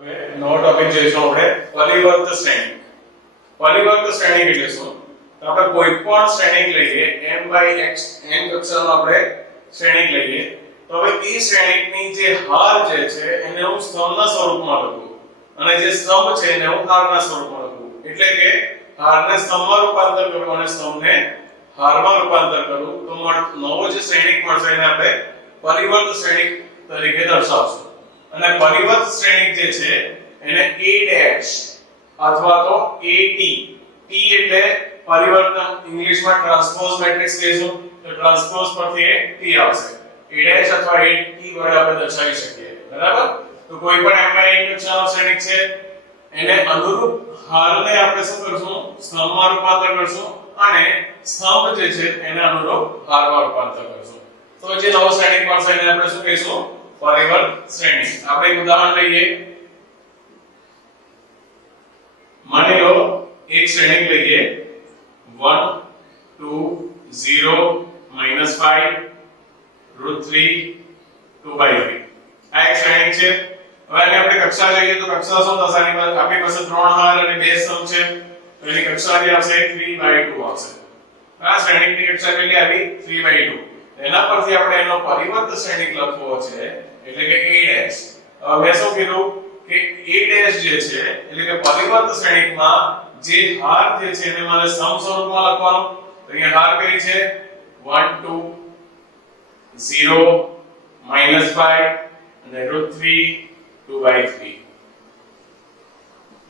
હવે નવો ટોપિક જોઈશું આપણે પરિવર્ત શ્રેણી. પરિવર્ત શ્રેણી એટલે શું? તો આપણે કોઈ પણ શ્રેણી લઈએ m/x n કક્ષામાં આપણે શ્રેણી લઈએ તો હવે એ શ્રેણીની જે હાર જે છે એને હું સ્તંભના સ્વરૂપમાં લખું અને જે સ્તંભ છે એને હું હારના સ્વરૂપમાં લખું. એટલે કે હારને સ્તંભમાં રૂપાંતર કરું અને સ્તંભને હારમાં રૂપાંતર કરું તો નવો જે શ્રેણી મળશે એને આપણે પરિવર્ત શ્રેણી તરીકે દર્શાવશું. અને પરિવર્ત શ્રેણી જે છે એને a' અથવા તો at t એટલે પરિવર્તન ઇંગ્લિશમાં ટ્રાન્સપોઝ મેટ્રિક્સ કહીશું તો ટ્રાન્સપોઝ પરથી t આવશે. a' અથવા at વડે આપણે દર્શાવી શકીએ. બરાબર? તો કોઈ પણ m/n કક્ષાનો શ્રેણિક છે એને અનુરૂપ હારને આપણે શું કરશું? સ્તંભમાં રૂપાંતર કરશું અને સ્તંભ જે છે એને અનુરૂપ હારમાં રૂપાંતર કરશું. તો જે નવો શ્રેણિક મળશે એને આપણે શું કહીશું? પરિવર્ત શ્રેણી. આપણે એક ઉદાહરણ લઈએ. માની લો એક શ્રેણી લઈએ 1 2 0 -5 √3 2/3. આ એક શ્રેણી છે. હવે આને આપણે કક્ષા જોઈએ તો કક્ષા શું થશે? આપણી પાસે 3 હાર અને 2 સ્તંભ છે તો એની કક્ષા જે આવશે 3/2 આવશે. આ શ્રેણીની કક્ષા કેટલી આવી? 3/2. એના પરથી આપણે એનો પરિવર્ત શ્રેણીક લખવો છે એટલે કે a'. હવે મેં શું કીધું કે a' જે છે એટલે કે પરિવર્ત શ્રેણીકમાં જે હાર જે છે એને મારે સ્તંભ સ્વરૂપમાં લખવાનો. તો અહીંયા હાર કઈ છે? 1 2 0 -5 અને √3 2/3.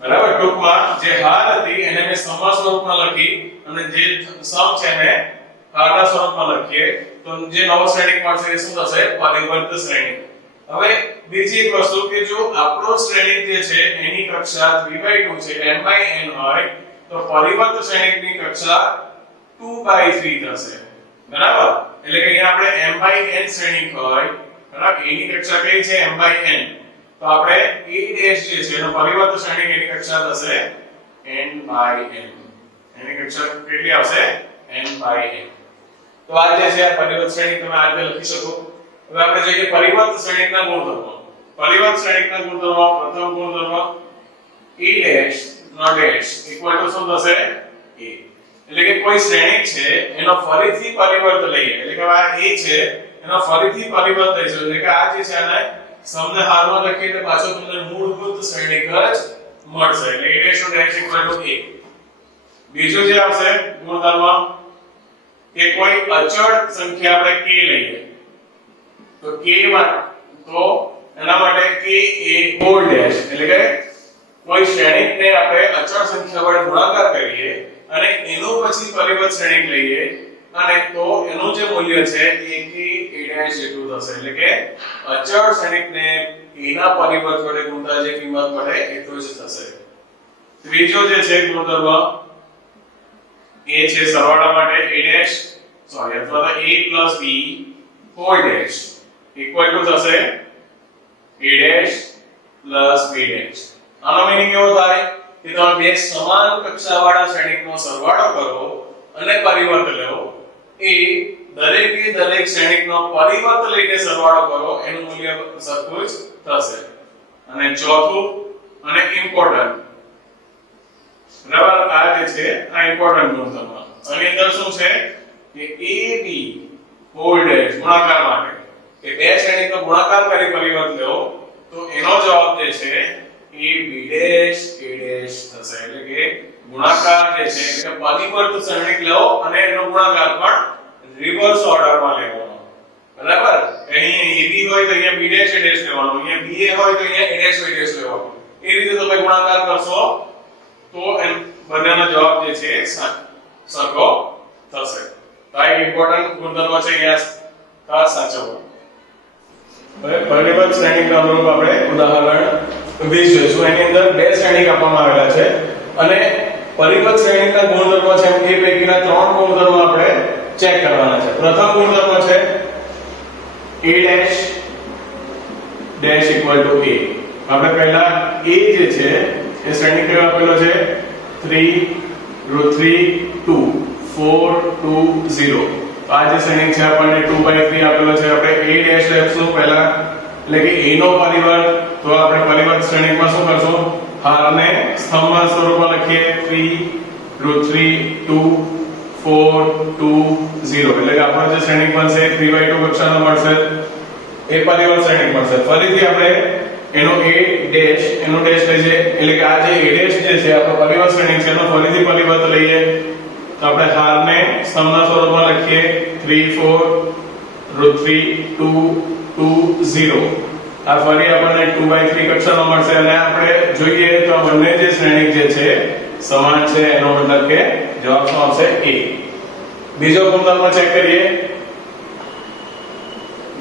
બરાબર? ટૂંકમાં જે હાર હતી એને મેં સ્તંભ સ્વરૂપમાં લખી અને જે સ્તંભ છે એને હારના સ્વરૂપમાં લખીએ તો જે નવો શ્રેણીક મળશે એ શું થશે? પરિવર્ત શ્રેણી. હવે બીજી એક વસ્તુ કે જો આપણો શ્રેણીક જે છે એની કક્ષા 3/2 છે m/n હોય તો પરિવર્ત શ્રેણીકની કક્ષા 2/3 થશે. બરાબર? એટલે કે અહીંયા આપણે m/n શ્રેણીક હોય બરાબર એની કક્ષા કઈ છે? m/n. તો આપણે a' જે છે એનો પરિવર્ત શ્રેણીક એની કક્ષા થશે n/n. એની કક્ષા કેટલી આવશે? n/n. તો આ જે છે આ પરિવર્ત શ્રેણીક તમે આ રીતે લખી શકો. હવે આપણે જોઈએ પરિવર્ત શ્રેણીકના ગુણધર્મો. પરિવર્ત શ્રેણીકના ગુણધર્મો પ્રથમ ગુણધર્મ a' નો ડેશ ઇક્વલ ટુ શું થશે? a. એટલે કે કોઈ શ્રેણીક છે એનો ફરીથી પરિવર્ત લઈએ એટલે કે આ a છે એનો ફરીથી પરિવર્ત લઈશું એટલે કે આ જે છે આને સ્તંભને હારમાં લખીએ એટલે પાછો તમને મૂળભૂત શ્રેણીક જ મળશે એટલે a' નો ડેશ ઇક્વલ ટુ a. બીજું જે આવશે ગુણધર્મ કે કોઈ અચળ સંખ્યા આપણે k લઈએ તો k માં તો એના માટે k a હોલ ડેશ એટલે કે કોઈ શ્રેણીકને આપણે અચળ સંખ્યા વડે ગુણાકાર કરીએ અને એનું પછી પરિવર્ત શ્રેણીક લઈએ અને તો એનું જે મૂલ્ય છે એ k a' જેટલું થશે એટલે કે અચળ શ્રેણીકને a ના પરિવર્ત વડે ગુણતા જે કિંમત મળે એટલું જ થશે. ત્રીજો જે છે ગુણધર્મ એ છે સરવાળા માટે a' સોરી અથવા તો a + b whole dash equal to થશે a' + b'. આનો મીનિંગ એવો થાય કે તમે બે સમાન કક્ષાવાળા શ્રેણીકનો સરવાળો કરો અને પરિવર્ત લો એ દરેક શ્રેણીકનો પરિવર્ત લઈને સરવાળો કરો એનું મૂલ્ય સરખું જ થશે. અને ચોથું અને ઇમ્પોર્ટન્ટ બરાબર આ જે છે આ ઇમ્પોર્ટન્ટ ગુણધર્મ. આની અંદર શું છે કે ab હોલ ડેશ ગુણાકાર માટે કે બે શ્રેણીનો ગુણાકાર કરી પરિવર્ત લો તો એનો જવાબ જે છે ab' a' થશે. એટલે કે ગુણાકાર જે છે એટલે પરિવર્ત શ્રેણીક લો અને એનો ગુણાકાર પણ રિવર્સ ઓર્ડરમાં લેવાનો. બરાબર? અહીં ab હોય તો અહીંયા b' લેવાનો, અહીંયા ba હોય તો અહીંયા a' લેવાનો. એ રીતે તમે ગુણાકાર કરશો તો એમ બંનેનો જવાબ જે છે સરખો થશે. તો આ ઇમ્પોર્ટન્ટ ગુણધર્મ છે અહીંયા ખાસ સાચવવાનું. હવે પરિવર્ત શ્રેણીકના અનુરૂપ આપણે ઉદાહરણ 20 જોઈશું. એની અંદર બે શ્રેણીક આપવામાં આવેલા છે અને પરિવર્ત શ્રેણીકના ગુણધર્મો છે એ પૈકીના 3 ગુણધર્મો આપણે ચેક કરવાના છે. પ્રથમ ગુણધર્મ છે a' ઇક્વલ ટુ a. આપણે પહેલા a જે છે એ શ્રેણીક કયો આપેલો છે 3 √3 2 4 2 0. આ જે શ્રેણીક છે આપણને 2/3 આપેલો છે. આપણે a' લખશું પહેલા એટલે કે a નો પરિવર્ત તો આપણે પરિવર્ત શ્રેણીકમાં શું કરશું? હારને સ્તંભ સ્વરૂપમાં લખીએ 3 √3 2 4 2 0 એટલે કે આપણો જે શ્રેણીક બનશે 3/2 કક્ષાનો મળશે એ પરિવર્ત શ્રેણીક મળશે. ફરીથી આપણે એનો a ડેશ લઈએ એટલે કે આ જે a ડેશ જે છે આપણો પરિવર્ત શ્રેણીક છે એનો ફરીથી પરિવર્ત લઈએ તો આપણે હારને સ્તંભના સ્વરૂપમાં લખીએ 3 4 √3 2 2 0 આ ફરી આપણને 2/3 કક્ષાનો મળશે અને આપણે જોઈએ તો આ બંને જે શ્રેણીક જે છે સમાન છે એનો મતલબ કે જવાબ શું આવશે a. બીજો ગુણધર્મ ચેક કરીએ.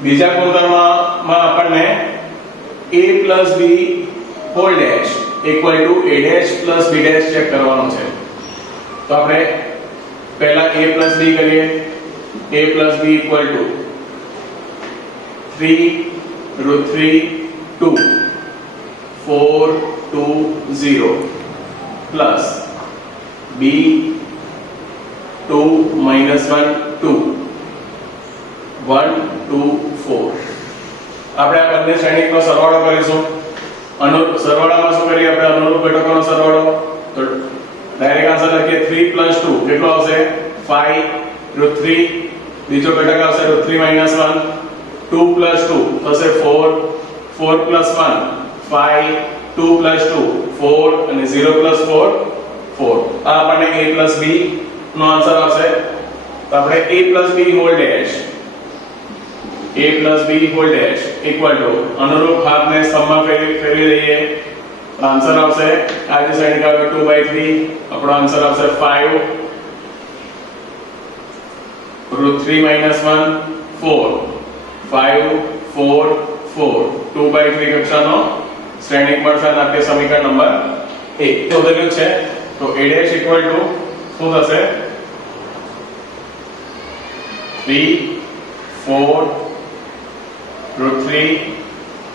બીજા ગુણધર્મમાં આપણને a + b whole dash equal to a dash + b dash check કરવાનું છે. તો આપણે પહેલા a + b કરીએ. a + b equal to 3 √3 2 4 2 0 plus b 2 - 1 2 1 2 4 આપણે આ બંને શ્રેણીકનો સરવાળો કરીશું. સરવાળામાં શું કરીએ આપણે? અનુરૂપ ઘટકોનો સરવાળો. તો ડાયરેક્ટ આન્સર લખીએ 3 + 2 કેટલો આવશે? 5 √3 બીજો ઘટક આવશે √3 - 1 2 + 2 થશે 4 4 + 1 5 2 + 2 4 અને 0 + 4 4 આ આપણને a + b નો આન્સર આવશે. તો આપણે a + b whole dash equal to અનુરૂપ હારને સ્તંભમાં ફેરવી દઈએ તો આન્સર આવશે આ જે શ્રેણીક આવે 2/3 આપણો આન્સર આવશે 5 √3 - 1 4 5 4 4 2/3 કક્ષાનો શ્રેણીક મળશે અને આપણે સમીકરણ નંબર 1 શોધેલું છે. તો a' ઇક્વલ ટુ શું થશે? 3 4 √3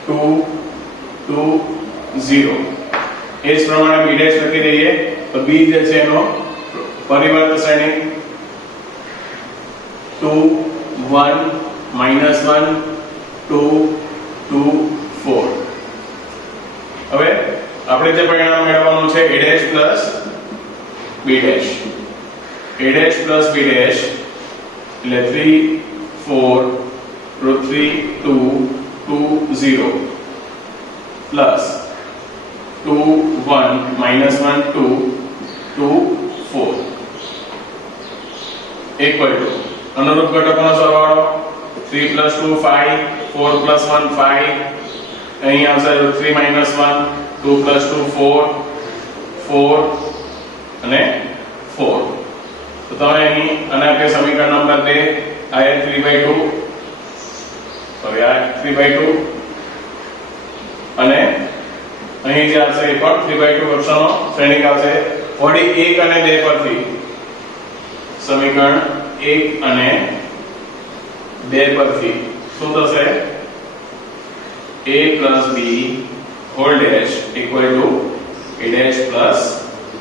2 2 0 એ જ પ્રમાણે b' લખી દઈએ તો b જે છે એનો પરિવર્ત શ્રેણીક 2 1 -1 2 2 4 હવે આપણે જે પરિણામ મેળવવાનું છે a' + b' a' + b' એટલે 3 4 √3 2 2 0 પ્લસ 2 1 -1 2 2 4 ઇક્વલ ટુ અનુરૂપ ઘટકોનો સરવાળો 3 + 2 5 4 + 1 5 અહીં આવશે √3 - 1 2 + 2 4 4 અને 4 તો તમે અહીં અને આપણે સમીકરણ નંબર 2 આ 3/2 હવે આ 3/2 અને અહીં જે આવશે એ પણ 3/2 કક્ષાનો શ્રેણીક આવશે. વળી 1 અને 2 પરથી સમીકરણ 1 અને 2 પરથી શું થશે? a + b whole dash equal to a' +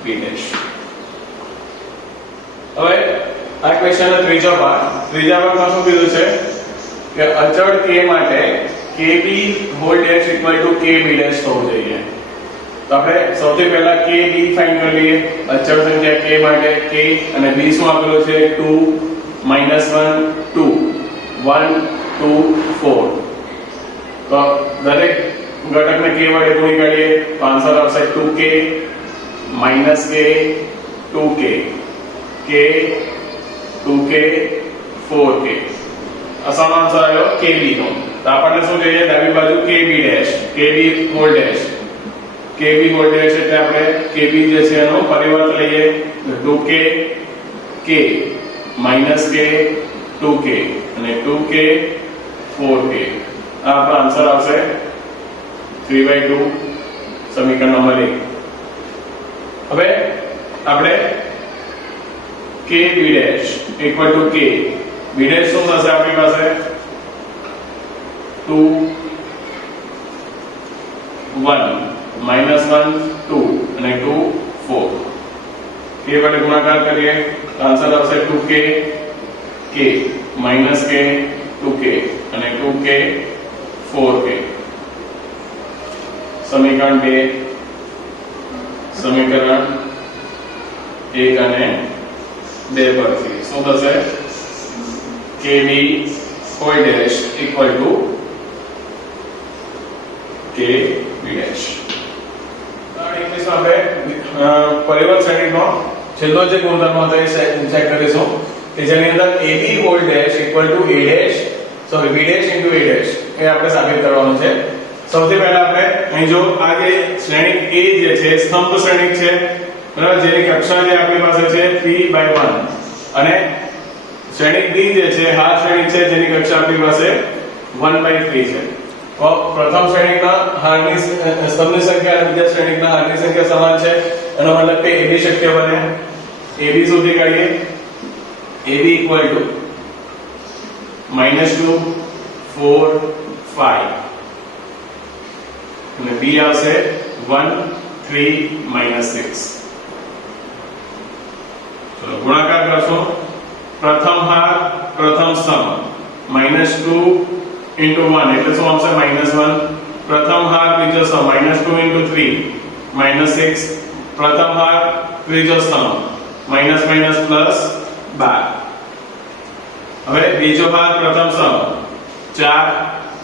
b'. હવે આ ક્વેશ્ચનનો ત્રીજો ભાગમાં શું કીધું છે કે અચળ k માટે kb whole dash equal to kb' થવું જોઈએ. તો આપણે સૌથી પહેલા kb ફાઇન્ડ કરી લઈએ. અચળ સંખ્યા k માટે k અને b શું આપેલું છે? 2 - 1 2 1 2 4 તો દરેક ઘટકને k વડે ગુણી કાઢીએ તો આન્સર આવશે 2k - k 2k k 2k 4k આસાનો આન્સર આવ્યો kb નો. તો આપણને શું જોઈએ? ડાબી બાજુ kb હોલ ડેશ એટલે આપણે kb જે છે એનો પરિવર્ત લઈએ 2k k - k 2k અને 2k 4k આ આપણો આન્સર આવશે 3/2 સમીકરણ નંબર 1. હવે આપણે kb' equal to k b' શું થશે આપણી પાસે? 2 1 -1 2 અને 2 4 k વડે ગુણાકાર કરીએ તો આન્સર આવશે 2k k - k 2k અને 2k 4k સમીકરણ 2 સમીકરણ 1 અને 2 પરથી શું થશે kb whole dash equal to kb dash ઇંગ્લિશમાં આપણે પરિવર્ત શ્રેણીનો છેલ્લો જે ગુણધર્મ હતો એ ચેક કરીશું કે જેની અંદર ab whole dash equal to a dash sorry b dash into a dash એ આપણે સાબિત કરવાનું છે. સૌથી પહેલા આપણે અહીં જો આ જે શ્રેણિક a જે છે સ્તંભ શ્રેણિક છે બરાબર, જેની કક્ષા જે આપણી પાસે છે 3/1 અને શ્રેણિક b જે છે હાર શ્રેણિક છે જેની કક્ષા આપણી પાસે 1/3 છે. તો પ્રથમ શ્રેણિકના હારની સ્તંભની સંખ્યા અને બીજા શ્રેણિકના હારની સંખ્યા સમાન છે, એનો મતલબ કે ab શક્ય બને. ab શોધી કાઢીએ. ab ઇક્વલ ટુ -2 4 5 અને b આવશે 1 3 -6. ચલો ગુણાકાર કરશો. પ્રથમ હાર પ્રથમ સ્તંભ -2 into 1 એટલે શું આવશે -1. પ્રથમ હાર બીજો સ્તંભ -2 into 3 -6. પ્રથમ હાર ત્રીજો સ્તંભ -+12. હવે બીજો હાર પ્રથમ સ્તંભ 4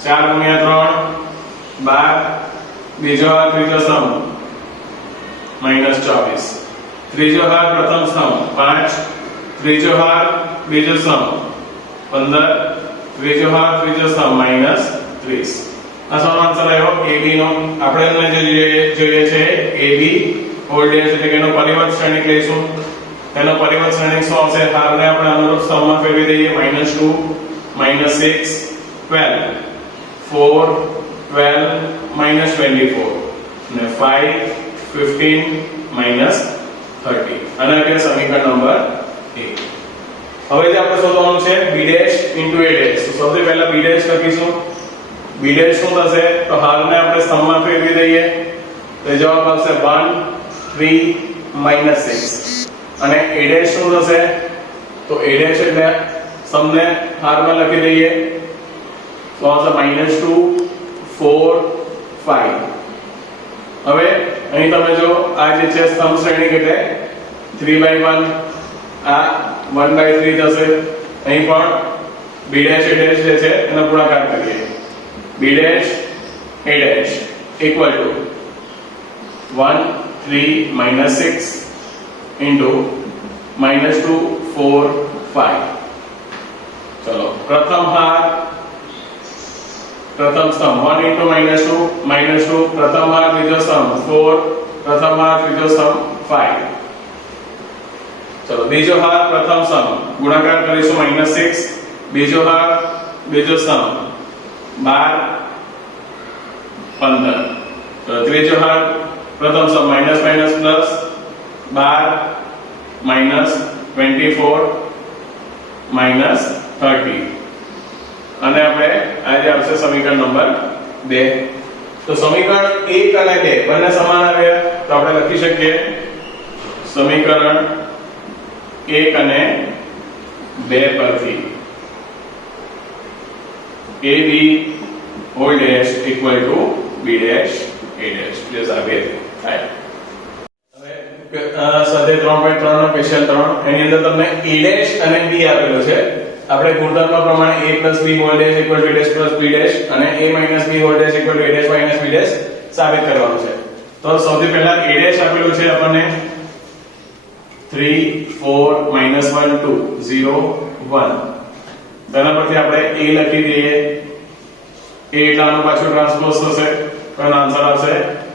4 ગુણ્યા 3 12. બીજો હાર ત્રીજો સ્તંભ -24. ત્રીજો હાર પ્રથમ સ્તંભ 5. ત્રીજો હાર બીજો સ્તંભ 15. ત્રીજો હાર ત્રીજો સ્તંભ -30. આ સૌનો આન્સર આવ્યો AB નો. આપણે એને જે જોઈએ છે AB હોલ ડેશ એટલે કે એનો પરિવર્ત શ્રેણિક લઈશું. તેનો પરિવર્ત શ્રેણિક શું આવશે? હારને આપણે અનુરૂપ સ્તંભમાં ફેરવી દઈએ. -2 -6 12 4 12 -24 અને 5 15 -30. અને આ સમીકરણ નંબર 1. હવે જે આપણે શોધવાનું છે b dash into a dash. તો સૌથી પહેલા b ડેશ લખીશું. b ડેશ શું થશે? તો હાલને આપણે સ્તંભમાં ફેરવી દઈએ તો જવાબ આવશે 1 3 -6. અને a ડેશ શું થશે? તો a ડેશ એટલે સ્તંભને હારમાં લખી દઈએ તો આવશે -2 4 5. હવે અહીં તમે જો આ જે છે સ્તંભ શ્રેણિક એટલે 3/1 આ 1/3 થશે. અહીં પણ b ડેશ a ડેશ જે છે એનો ગુણાકાર કરીએ. b dash a dash equal two 1 3 -6 into -2 4 5. ચલો પ્રથમ હાર પ્રથમ સ્તંભ 1 ઇન્ટુ -2 પ્રથમ હાર બીજો સ્તંભ 4 પ્રથમ હાર ત્રીજો સ્તંભ 5. ચલો બીજો હાર પ્રથમ સ્તંભ ગુણાકાર કરીશું -6. બીજો હાર બીજો સ્તંભ 12 15. તો ત્રીજો હાર પ્રથમ સ્તંભ -12 -24 -30. અને આપણે આજે આવશે સમીકરણ નંબર 2. તો સમીકરણ 1 અને 2 બંને સમાન આવ્યા તો આપણે લખી શકીએ સમીકરણ 1 અને 2 પરથી AB whole dash equal to B dash A dash જે સાબિત થાય. હવે સ્વાધ્યાય 3.3 નો ક્વેશ્ચન 3 એની અંદર તમને A ડેશ અને B આપેલો છે. આપણે ગુણધર્મ પ્રમાણે a + b whole dash equal to a dash + b dash અને a - b whole dash equal to a dash - b dash સાબિત કરવાનું છે. તો સૌથી પહેલા a ડેશ આપેલું છે આપણને 3 4 -1 2 0 1. તેના પરથી આપણે a લખી દઈએ. a એટલે આનું પાછું ટ્રાન્સપોઝ થશે તો એનો આન્સર આવશે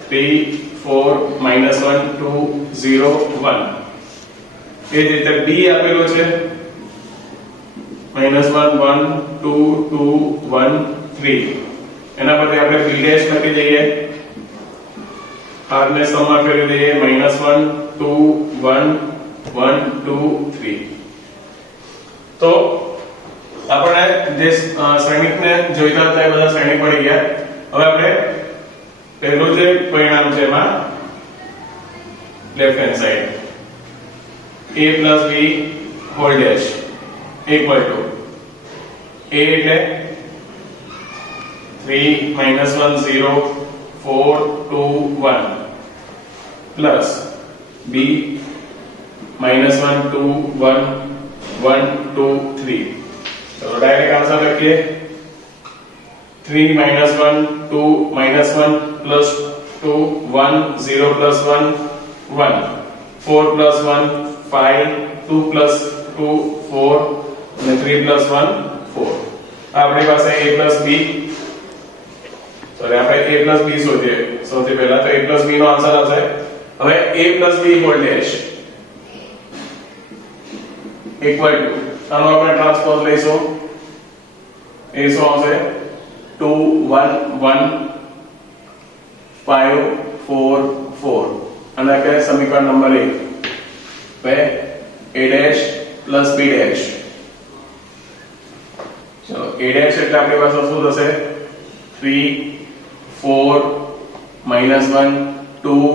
3 4 -1 2 0 1. એ જ રીતે b આપેલું છે -1 1 2 2 1 3. એના પરથી આપણે b ડેશ લખી દઈએ. હારને સ્તંભમાં ફેરવી દઈએ -1 2 1 1 2 3. તો આપણે જે શ્રેણિકને જોઈતા હતા એ બધા શ્રેણિક પડી ગયા. હવે આપણે પહેલું જે પરિણામ છે એમાં left hand side a + b whole dash equal to a એટલે 3 -1 0 4 2 1 प्लस b -1 2 1 1 2 3। चलो डायरेक्ट आंसर रखिए 3 -1 2 -1 plus 2 1 0 plus 1 1 4 plus 1 5 2 plus 2 4 અને 3 plus 1 4। આપણી પાસે a plus b, સોરી આપણે a plus b શોધીએ સૌથી પહેલા તો a plus b નો આન્સર આવશે। હવે a plus b whole dash equal to આનો આપણે ટ્રાન્સપોઝ લઈશું a શું આવશે 2 1 1 5 4 4 અને કે સમીકરણ નંબર 1 पे a dash plus b dash. चलो a डैश એટલે આપણી પાસે શું થશે 3 4 -1 2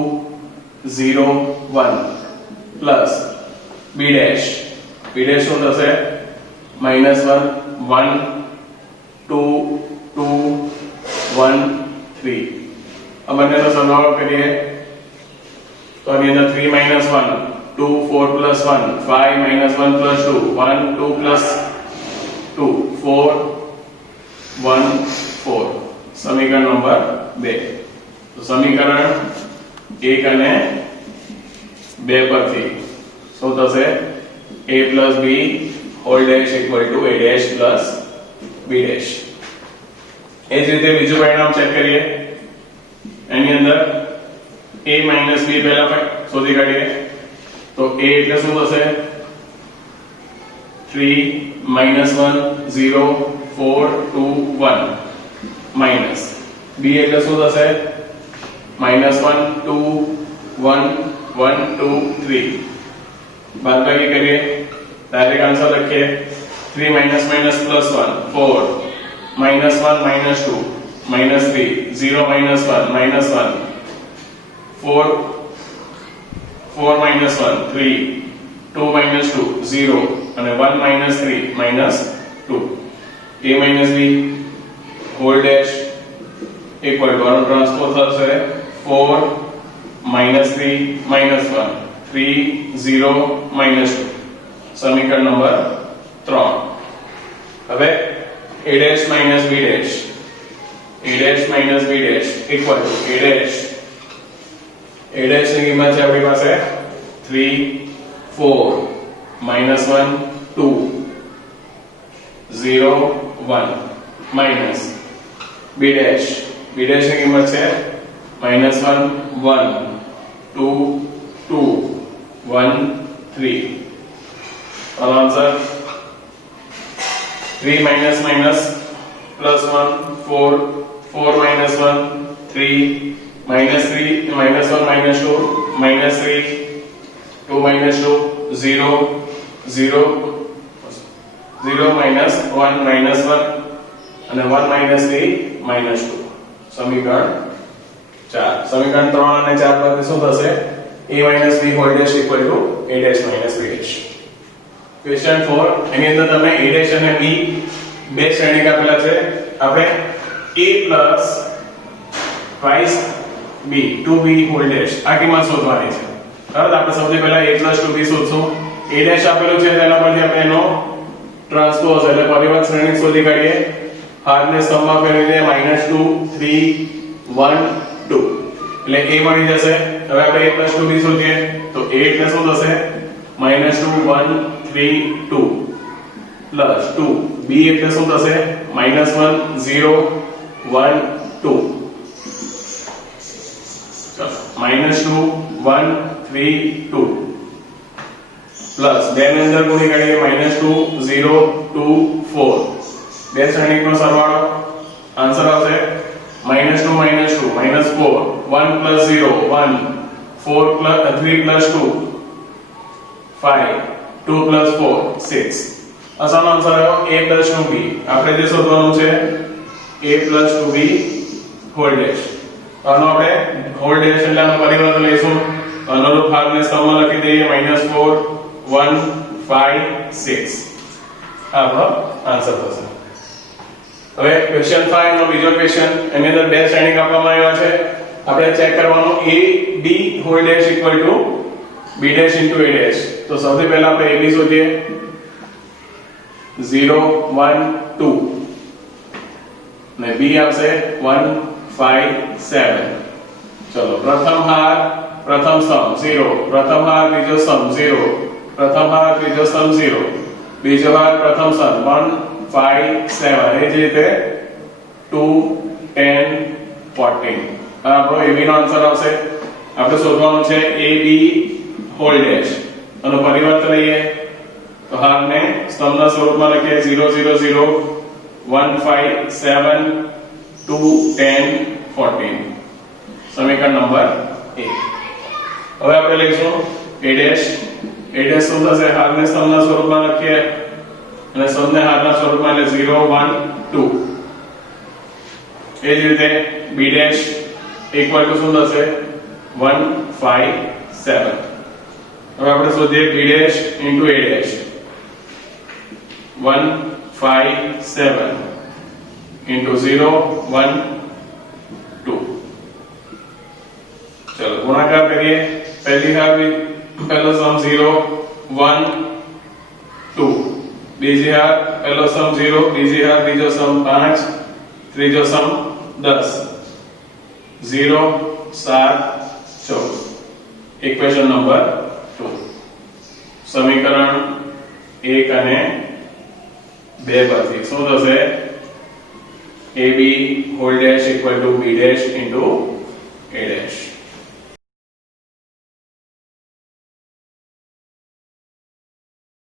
0 1 પ્લસ b ડैश શું થશે -1 1 2 2 1 3। अब બંનેનો સરવાળો કરીએ તો આની અંદર 3 -1 2 4 plus 1 5 -1 plus 2 1 2 plus 2 4 1 4 સમીકરણ નંબર 2। તો સમીકરણ 1 અને 2 પરથી શું થશે a plus b whole dash equal to a dash plus b dash। એ જ રીતે બીજું પરિણામ ચેક કરીએ એની અંદર a minus b પહેલા શોધી કાઢીએ तो a એટલે શું થશે 3 -1 0 4 2 1 માઈનસ b એટલે શું થશે -1 2 1 1 2 3। બાદબાકી કરીએ ડાયરેક્ટ આન્સર લખીએ 3 minus minus plus 1 4 -1 -2 -3 0 -1 -1 4 4 minus 1 3 2 minus 2 0 અને 1 minus 3 minus 2 a minus b whole dash equal to આનો ટ્રાન્સપોઝ થશે 4 minus 3 minus 1 3 0 minus 2 સમીકરણ નંબર 3। હવે a dash minus b dash equal to a dash ની કિંમત છે આપણી પાસે 3 4 -1 2 0 1 માઈનસ b dash ની કિંમત છે -1 1 2 2 1 3। આનો answer 3 minus minus plus 1 4 4 minus 1 3 minus 3 minus 1 minus 2 minus 3 2 minus 2 0 0 0 minus 1 minus 1 અને 1 minus 3 minus 2 સમીકરણ 4। સમીકરણ 3 અને 4 પરથી શું થશે a minus b whole dash equal to a dash minus b dash। Question 4 એની અંદર તમે a dash અને b બે શ્રેણિક આપેલા છે આપણે a plus twice b 2b whole dash આ કિંમત શોધવાની છે। બરાબર આપણે સૌથી પહેલા a plus 2b શોધશું। a dash આપેલું છે તેના પરથી આપણે એનો ટ્રાન્સપોઝ એટલે પરિવર્ત શ્રેણિક શોધી કાઢીએ। હારને સ્તંભમાં ફેરવીને -2 3 1 2 એટલે a મળી જશે। હવે આપણે a plus 2b શોધીએ તો a એટલે શું થશે -2 1 3 2 plus 2 b એટલે શું થશે -1 0 1 2 -2 1 3 2 પ્લસ બે ની અંદર ગુણી કાઢીએ -2 0 2 4 બે શ્રેણિકનો સરવાળો આન્સર આવશે -2 -2 -4 1 plus 0 1 4 plus 3 plus 2 5 2 plus 4 6। આનો આન્સર આવ્યો a plus 2b। આપણે જે શોધવાનું છે a plus 2b whole dash। આનો આપણે whole dash એટલે આનો પરિવર્ત લઈશું અનુરૂપ ભાગને સ્તંભમાં લખી દઈએ -4 1 5 6 આપણો આન્સર થશે। હવે ક્વેશ્ચન 5 નો બીજો ક્વેશ્ચન એની અંદર બે શ્રેણિક આપવામાં આવ્યા છે આપણે ચેક કરવાનું a b whole dash equal to b dash into a dash. તો સૌથી પહેલા આપણે a b શોધીએ. 0 1 2 ને b આવશે 1 5 7. ચલો પ્રથમ હાર પ્રથમ સમ 0, પ્રથમ હાર બીજો સમ 0, પ્રથમ હાર ત્રીજો સમ 0, બીજો હાર પ્રથમ સમ 1 5 7. એ જ રીતે 2 10 14. આ આપણો ab નો આન્સર આવશે. આપણે શોધવાનું છે ab હોલ ડેશ. આનો પરિવર્ત લઈએ તો હારને સ્તંભના સ્વરૂપમાં લખીએ 0 0 0 1 5 7 2 10 14. સમીકરણ નંબર 1. હવે આપણે લઈશું a ડેશ. a ડેશ શું થશે? હારને સ્તંભના સ્વરૂપમાં લખીએ અને સ્તંભને હારના સ્વરૂપમાં એટલે 0 1 2. એ જ રીતે b ડેશ ઇક્વલ ટુ શું થશે? 1 5 7. હવે આપણે શોધીએ b dash into a dash. 1 5 7 into 0 1 2. चलो गुणाकार करिए. पहली हार भी पहला सम 0 1 2, बीजी हार पहलो सम 0, बीजी हार बीजो सम 5, ત્રીજો સમ 10. 0 7 14. Equation number 2. समीकरण 1 અને 2 પરથી શું થશે? ab whole dash equal to b dash into a dash.